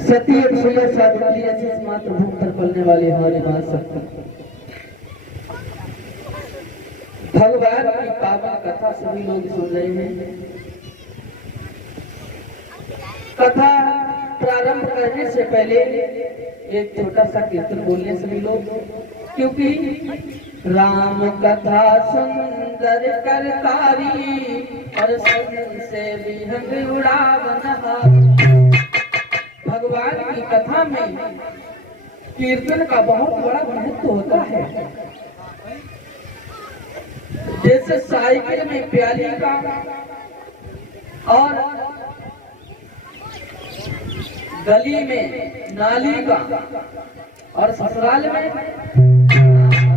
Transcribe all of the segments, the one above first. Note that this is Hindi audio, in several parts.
सती अक्षय सावित्री अचित मात्र भूख पर पलने वाली हमारी मां सकती। भगवान की पावन कथा सभी लोग सुन रहे हैं। कथा प्रारंभ करने से पहले एक छोटा सा कीर्तन बोलिए सभी लोग, क्योंकि राम कथा सुंदर करतारी और सन से विहंग उड़ावन। भगवान की कथा में कीर्तन का बहुत बड़ा महत्व होता है। जैसे साइकिल में प्याली का और गली में नाली का और ससुराल में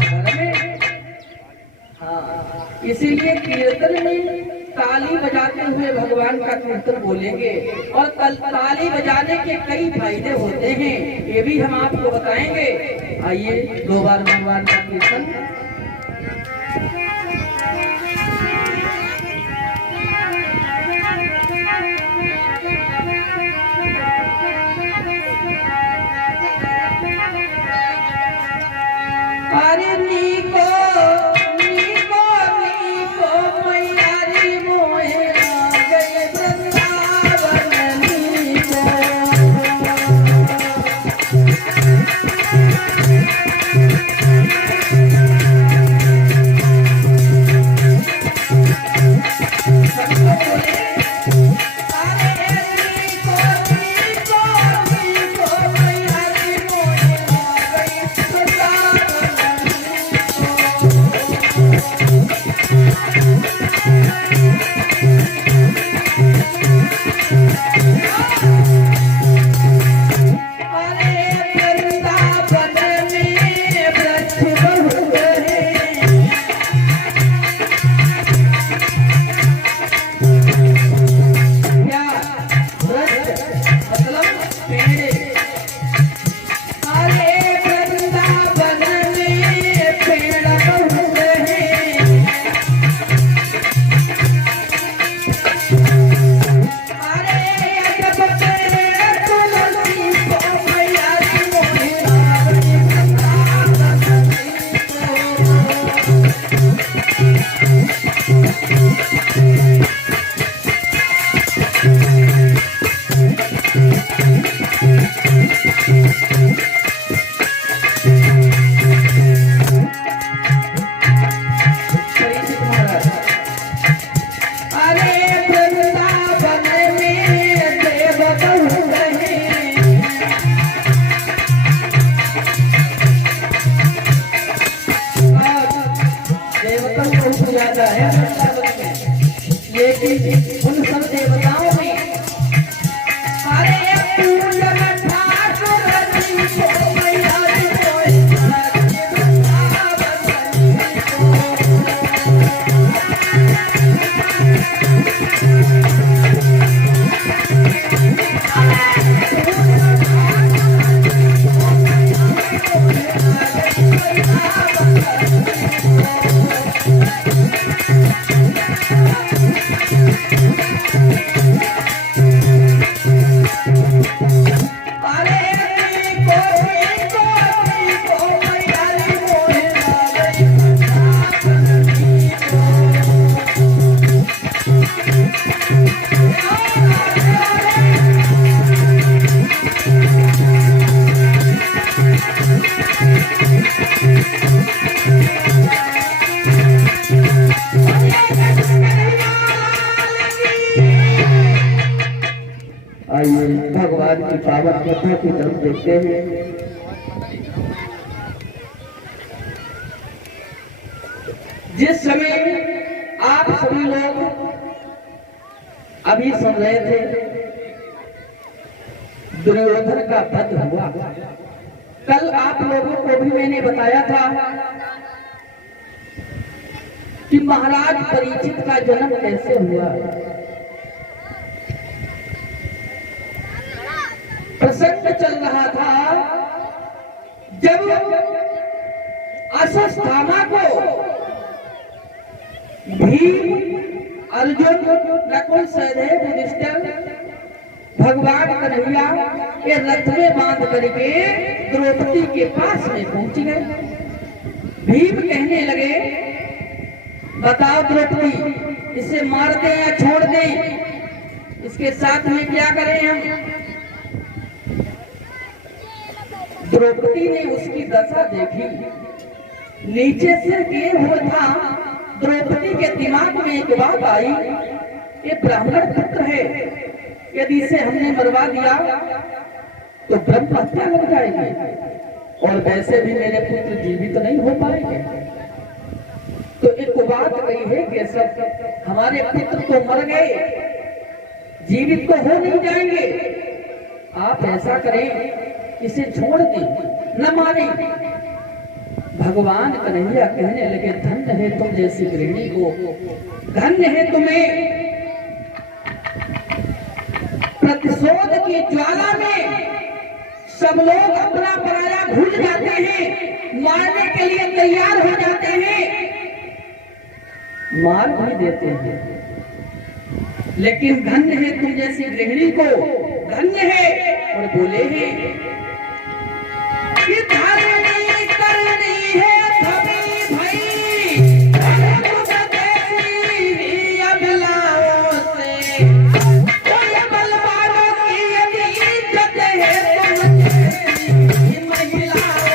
घर में, हाँ, इसीलिए कीर्तन में ताली बजाते हुए भगवान का कीर्तन बोलेंगे। और ताली बजाने के कई फायदे होते हैं, ये भी हम आपको बताएंगे। आइए 2 बार भगवान का कीर्तन। अरे नीको नीको नीको मैयारी मोहे आ गए वृंदावन नीको। लेकिन उन सब देवताओं में आइए भगवान की पावन कथा की तरफ देखते हैं। जिस समय आप सभी लोग अभी सुन रहे थे दुर्योधन का वध हुआ, कल आप लोगों को भी मैंने बताया था कि महाराज परीक्षित का जन्म कैसे हुआ। प्रसंग चल रहा था जब अश्वत्थामा को भीम, अर्जुन, नकुल, सहदेव, युधिष्ठिर भगवान कन्हैया के रथ में बांध करके द्रौपदी के पास में पहुंच गए। भीम कहने लगे, बताओ द्रौपदी, इसे मार दें या छोड़ दें, इसके साथ में क्या करें हम? द्रौपदी ने उसकी दशा देखी, नीचे से किए हुआ था। द्रौपदी के दिमाग में एक बात आई, ये ब्राह्मण पुत्र है, यदि इसे हमने मरवा दिया तो ब्रह्म हत्या लग जाएगी और वैसे भी मेरे पुत्र जीवित नहीं हो पाएंगे। तो एक बात कही है कि सब हमारे पुत्र तो मर गए, जीवित तो हो नहीं जाएंगे, आप ऐसा करें इसे छोड़ दें, न मारें। भगवान कन्हैया कहने लगे, धन्य है तुम जैसी गृहिणी को, धन्य है तुम्हें। प्रतिशोध की ज्वाला में सब लोग अपना पराया भूल जाते हैं, मारने के लिए तैयार हो जाते हैं, मार भी देते हैं, लेकिन धन्य है तुम जैसी गृहिणी को, धन्य है। और बोले हैं कि धरनी करनी है धनी भाई, अबलाओं से कोई बलवानों की इज्जत है तुम महिलाओं।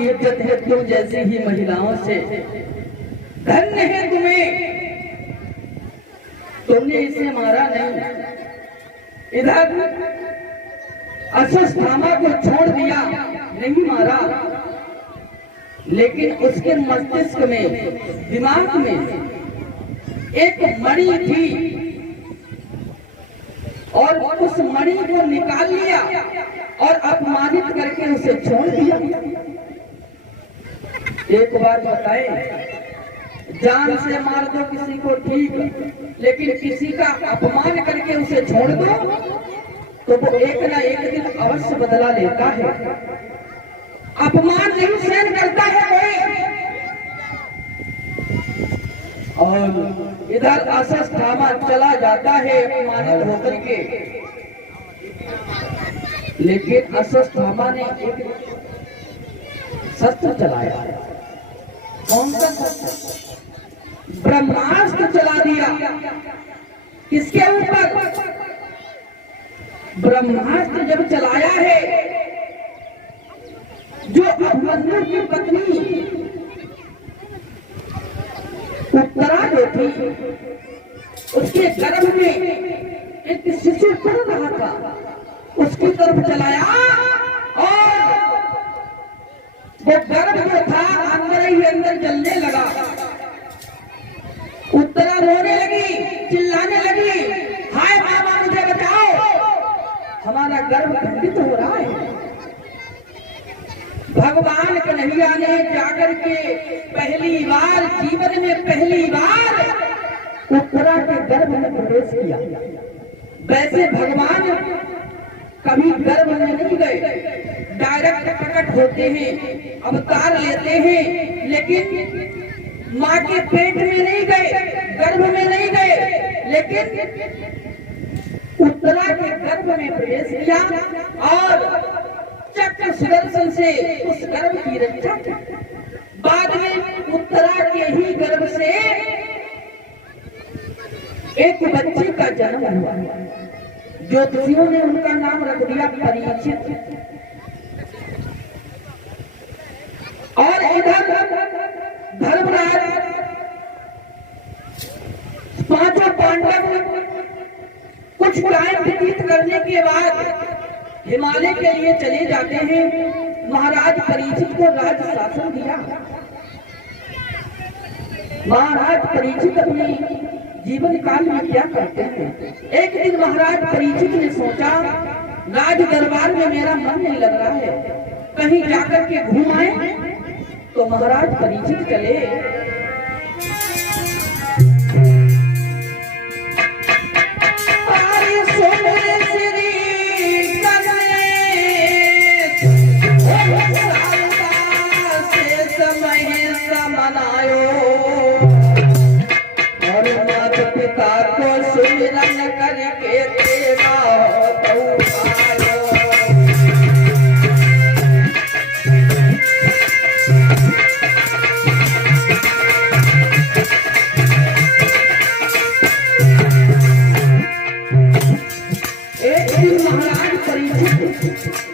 इज्जत है तुम जैसी ही महिलाओं से, धन्य है तुम्हें, तुमने इसे मारा नहीं। इधर अश्वत्थामा को छोड़ दिया, नहीं मारा, लेकिन उसके मस्तिष्क में, दिमाग में एक मणि थी और उस मणि को निकाल लिया और अपमानित करके उसे छोड़ दिया। एक बार बताए, जान से मार दो किसी को ठीक, लेकिन किसी का अपमान करके उसे छोड़ दो तो वो एक ना एक दिन अवश्य बदला लेता है। अपमान नहीं सहन करता है कोई। और इधर अश्वत्थामा चला जाता है अपमानित होकर के, लेकिन अश्वत्थामा ने एक शस्त्र चलाया। कौन सा शस्त्र? ब्रह्मास्त्र चला दिया। किसके ऊपर? ब्रह्मास्त्र जब चलाया है, जो अभिमन्यु की पत्नी उत्तरा जो थी, उसके गर्भ में एक शिशु पड़ रहा था, उसकी तरफ चलाया और वो गर्भ जो था अंदर ही अंदर जलने लगा। उत्तरा रोने लगी, चिल्लाने लगी, हाय मामा मुझे बचाओ, हमारा गर्भ खंडित हो रहा है। भगवान कन्हैया ने जाकर के पहली बार, जीवन में पहली बार उत्तरा के गर्भ में प्रवेश किया। वैसे भगवान कभी गर्भ में नहीं गए, डायरेक्ट प्रकट होते हैं, अवतार लेते हैं, लेकिन माँ के पेट में नहीं गए, गर्भ में नहीं गए, लेकिन उत्तरा के गर्भ में प्रवेश किया और चक्र सुदर्शन से उस गर्भ की रक्षा की। बाद में उत्तरा के ही गर्भ से एक बच्चे का जन्म हुआ। ज्योतिषियों ने उनका नाम रख दिया परीक्षित। और इधर धर्मराज पांचों पांडव कुछ टाइम व्यतीत करने के बाद हिमालय के लिए चले जाते हैं। महाराज परीक्षित को राज शासन दिया। महाराज परीक्षित अपने जीवन काल में क्या करते हैं? एक दिन महाराज परीक्षित ने सोचा, राज दरबार में मेरा मन नहीं लग रहा है, कहीं जाकर के घूम आए। तो महाराज परीक्षित चले।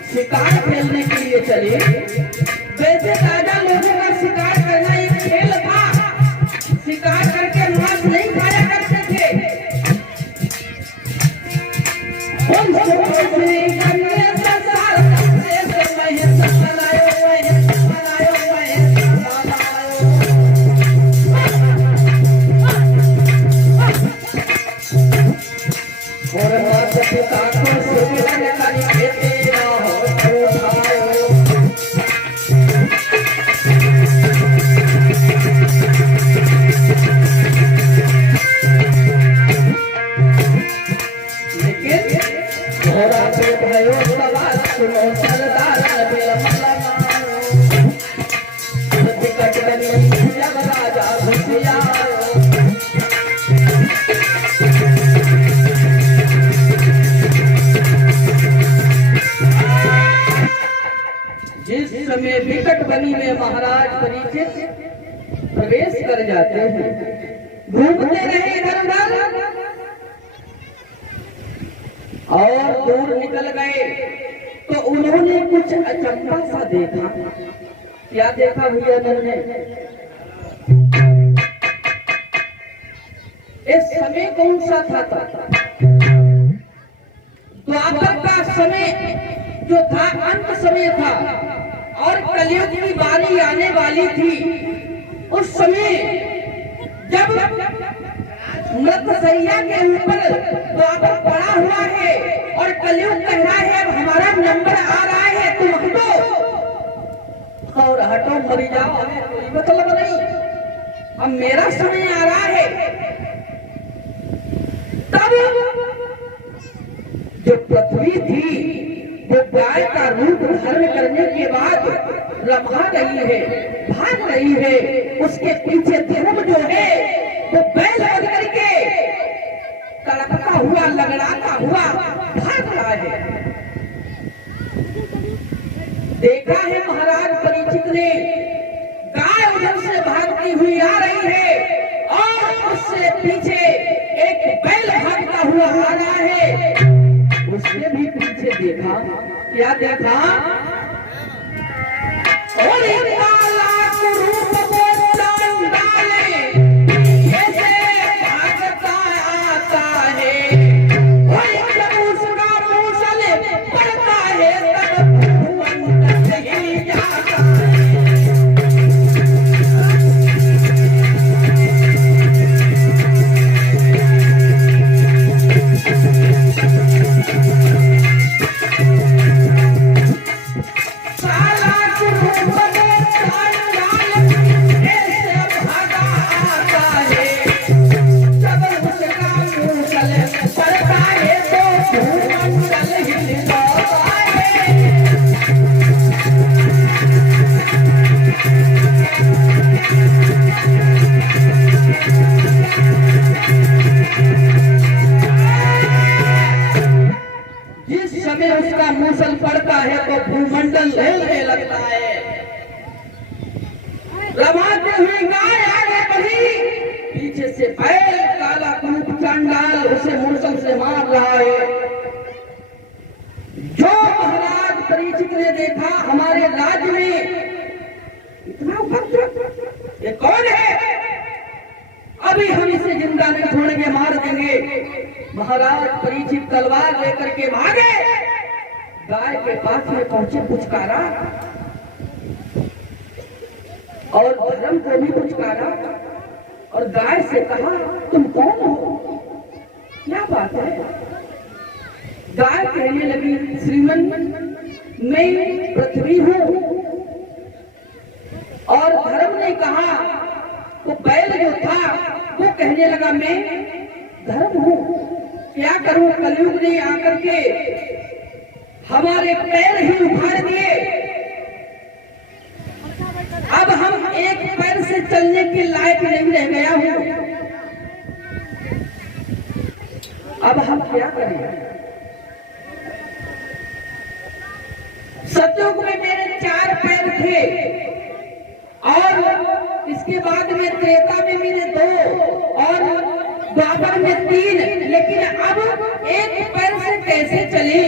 शिकार खेलने के लिए चले। वैसे राजा लोगों का शिकार करना एक खेल था, शिकार करके मांस नहीं खाया करते थे। जिस समय विकट बनी में महाराज परीक्षित प्रवेश कर जाते हैं, घूमते रहे इधर-उधर और दूर निकल गए तो उन्होंने कुछ अचंभा सा देखा। क्या देखा भैया ने? इस समय कौन सा था? द्वापर का समय जो था अंत समय था और कलयुग की बारी आने वाली थी। उस समय जब मृतशैया के ऊपर द्वापर पड़ा हुआ है और कलयुग कह रहा है अब हमारा नंबर आ रहा है, तुम हटो और हटो मरी जाओ, हमें कोई मतलब नहीं, अब मेरा समय आ रहा है। तब जो पृथ्वी थी वो गाय का रूप धारण करने के बाद लम्हा रही है, भाग रही है। उसके पीछे ध्रुव जो है वो बैल बन करके तड़पता हुआ लगड़ाता हुआ भाग रहा है। देखा है महाराज परीक्षित ने, गाय उधर से भागती हुई आ रही है और उससे पीछे एक बैल भागता हुआ आ रहा है। उसने भी पीछे देखा। क्या देखा? और रूप को डाले ऐसे भागता आता है, और जब उसका मूसल पड़ता है तब भुवन हिल जाता है। उसका मूसल पड़ता है तो भूमंडल हिलने लगता है। रमाते हुए गाय आगे बढ़ी, पीछे से बैल काला कुरूप चांडाल उसे मूसल से मार रहा है। जो महाराज परीक्षित ने देखा हमारे राज्य में भागे। महाराज परीक्षित तलवार लेकर के भागे, गाय के पास में पहुंचे, पुचकारा और धर्म को भी पुचकारा और गाय से कहा, तुम कौन हो, क्या बात है? गाय कहने लगी, श्रीमन मैं पृथ्वी हूं। और धर्म ने कहा, वो बैल जो था वो कहने लगा, मैं धर्म हूं। क्या करूं, कलयुग ने आकर के हमारे पैर ही उखाड़ दिए। अब हम एक पैर से चलने के लायक नहीं रह गया हूं। अब हम क्या करें? सतयुग में मेरे 4 पैर थे और इसके बाद में त्रेता में मेरे 2 और द्वापर में 3, लेकिन अब एक पैर से कैसे चले,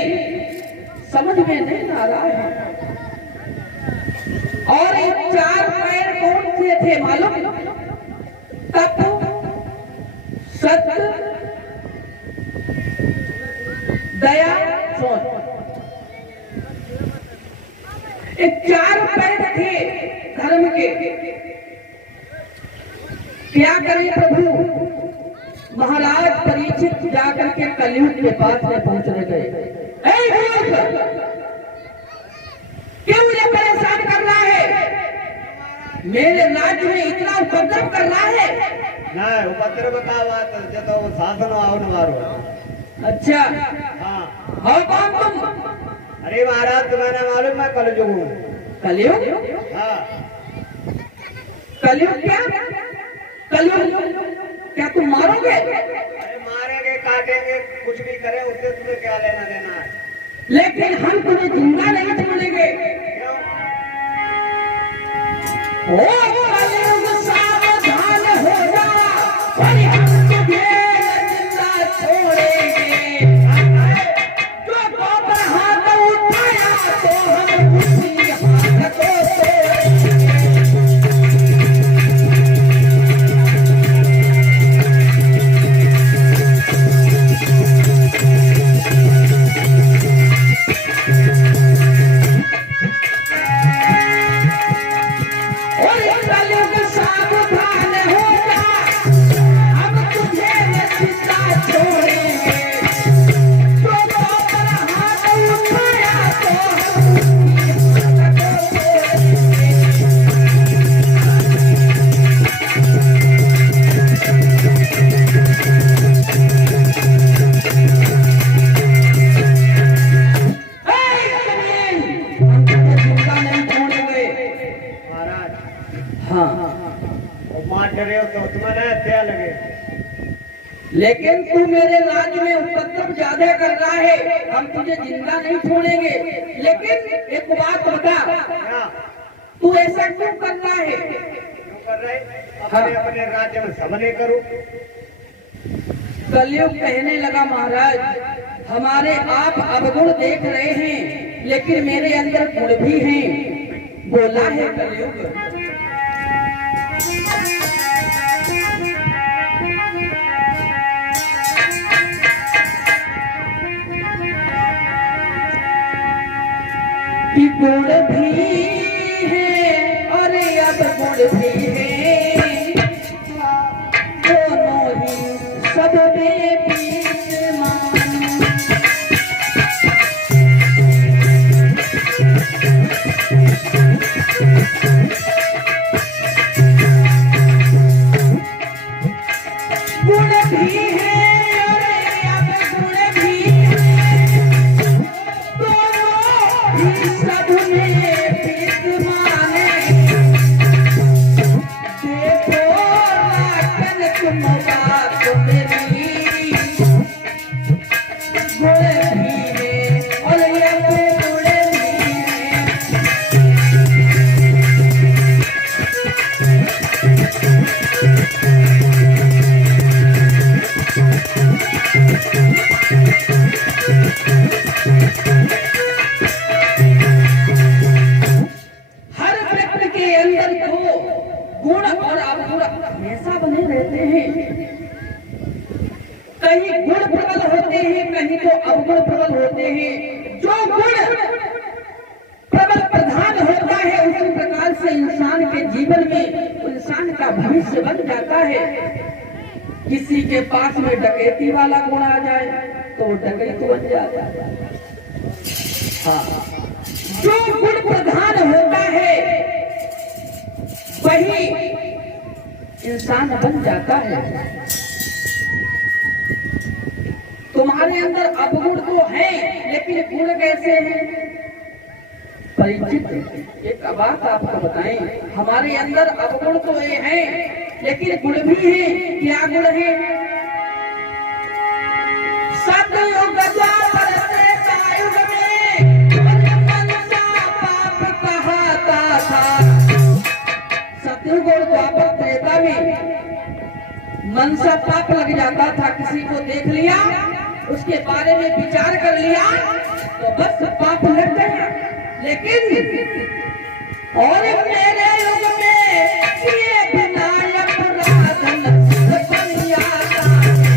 समझ में नहीं आ रहा है। और ये 4 पैर कौन से थे मालूम? तप, सत्य, दया, सोच। 4 पैर थे धर्म के। क्या करें प्रभु? महाराज परीक्षित जाकर के कलयुग के पास में पहुंचने गए। क्यों मुझे परेशान कर रहा है? मेरे राज्य में इतना उपद्रव कर रहा है। नहीं, उपद्रव का बात तो शासन आओ मारो। अच्छा, हाँ, और कौन तुम? अरे महाराज, तुम्हें मालूम मैं कलयुग हूँ। कलयुग? हाँ, कलयुग क्या? कलयुग क्या तुम मारोगे? अरे मारेंगे, काटेंगे, कुछ भी करें, उससे तुम्हें क्या लेना देना है? लेकिन हम तुम्हें जिंदा नहीं छोड़ेंगे। क्यों? ओ कलयुग सावधान हो जा, और हम तुझे जिंदा छोड़ेंगे। जो बाबर हाथ उठाया तो हम उसी हाथ को तोड़ेंगे। लेकिन तू मेरे राज्य में उपद्रव ज्यादा कर रहा है, हम तुझे जिंदा नहीं छोड़ेंगे। लेकिन एक बात बता, तू ऐसा क्यों कर रहा है? क्यों कर रहे? अपने अपने राज्य में सबने करो। कलयुग कहने लगा, महाराज हमारे आप अवगुण देख रहे हैं, लेकिन मेरे अंदर गुण भी हैं। बोला है कलयुग। गुण भी है और अब गुण भी है, दोनों ही सब में विद्यमान। गुण भी है और अब गुण भी है, दोनों ही सब में विद्यमान। देखो लाखन तुम बात मेरी, गुण भी है और अब गुण भी है। हर व्यक्ति के अंदर दो गुण और अवगुण हमेशा बने रहते हैं। कहीं गुण प्रबल होते हैं, कहीं तो अवगुण प्रबल होते हैं। जो गुण प्रबल प्रधान होता है उसी प्रकार से इंसान के जीवन में इंसान का भविष्य बन जाता है। किसी के पास में डकैती वाला गुण आ जाए तो वो डकैत बन जाता है। हाँ, जो गुण प्रधान होता है वही इंसान बन जाता है। तुम्हारे अंदर अवगुण तो है, लेकिन गुण कैसे हैं? परिचित। एक बात आपको बताएं, हमारे अंदर अवगुण तो ये हैं, लेकिन गुण भी हैं। क्या गुण है? सतयुग द्वापर त्रेतायुग में मनसा पाप कहाता था। सतयुग और द्वापर त्रेता में मनसा पाप लग जाता था। किसी को देख लिया, उसके बारे में विचार कर लिया तो बस पाप लग गया। लेकिन और मेरे युग में ये बिना अपराध बन जाता है।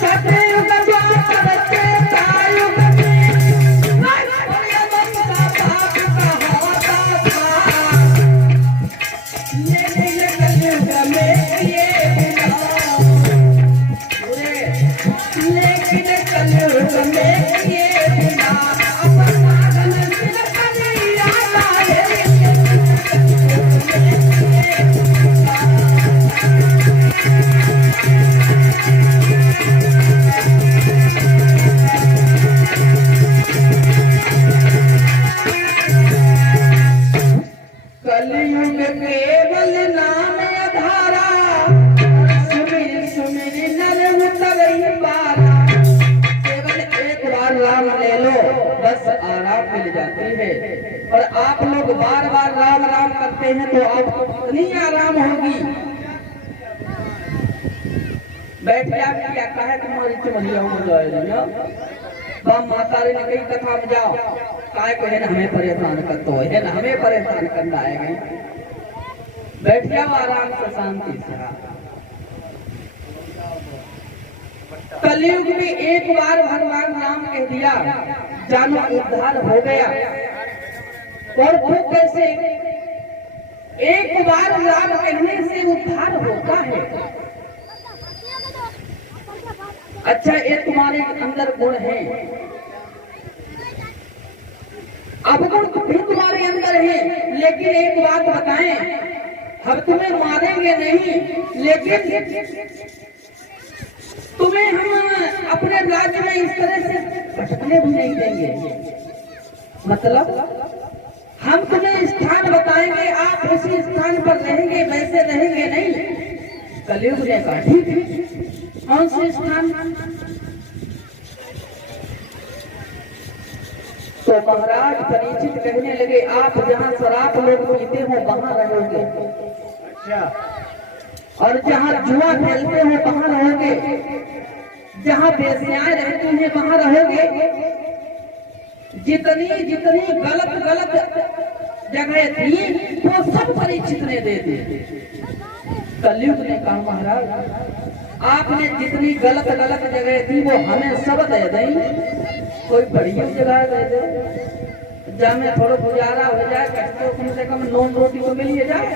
सतयुग द्वापर त्रेतायुग में कलयुग केवल नाम आधारा, सुमिर सुमिर नर उतरई पारा। केवल एक बार राम ले लो, बस आराम मिल जाती है। और आप लोग बार बार राम राम करते हैं तो आपको कितनी आराम होगी। बैठ क्या कहा तुम्हारी चमड़िया हो जाएगी। माता रे ने कई कथा में जाओ, काय को है ना हमें परेशान करते हो, है ना हमें परेशान करना है। बैठ जाओ आराम से, शांति से। कलयुग में एक बार भगवान राम कह दिया, जानो उद्धार हो गया। और वो कैसे? एक बार राम कहने से उद्धार होता है। अच्छा, ये तुम्हारे अंदर गुण है, अवगुण भी तुम्हारे अंदर है। लेकिन एक बात बताएं, हम तुम्हें मारेंगे नहीं, लेकिन तुम्हें हम अपने राज्य में इस तरह से भटकने भी नहीं देंगे। मतलब हम तुम्हें स्थान बताएंगे, आप उसी स्थान पर रहेंगे, वैसे रहेंगे नहीं। कलयुग ने कहा ठीक है, कौन से स्थान? तो महाराज परीक्षित कहने लगे, आप जहाँ शराब लोग पीते हो वहां रहोगे। अच्छा। और जहाँ जुआ खेलते हो वहां रहोगे, जहाँ बेस्याएं रहती हैं वहां रहोगे। जितनी जितनी गलत गलत जगह थी वो सब परीक्षित ने दे दी। कलयुग ने कहा, महाराज आपने जितनी गलत गलत जगह थी वो हमें सब दे दें, कोई बढ़िया जगह दे दे जहाँ में थोड़ा गुजारा हो जाए, कष्टों कम से कम नॉन रोटी तो मिलिए जाए।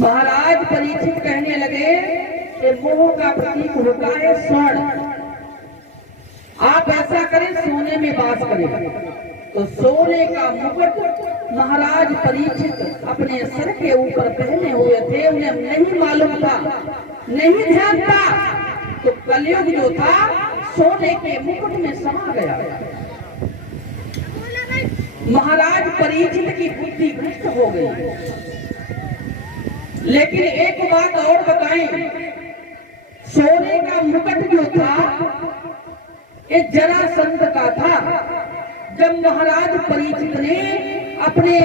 महाराज परीक्षित कहने लगे कि मोह का प्रतीक होता है स्वर्ण। आप ऐसा करें, सोने में वास करें। तो सोने का मुकुट महाराज परीक्षित अपने सर के ऊपर पहने हुए थे। उन्हें नहीं मालूम था, नहीं ध्यान था, तो कलयुग जो था सोने के मुकुट में समा गया। महाराज परीक्षित की बुद्धि भ्रष्ट हो गई। लेकिन एक बात और बताएं, सोने का मुकुट जो था ये जरासंध का था। जब महाराज परीक्षित ने अपने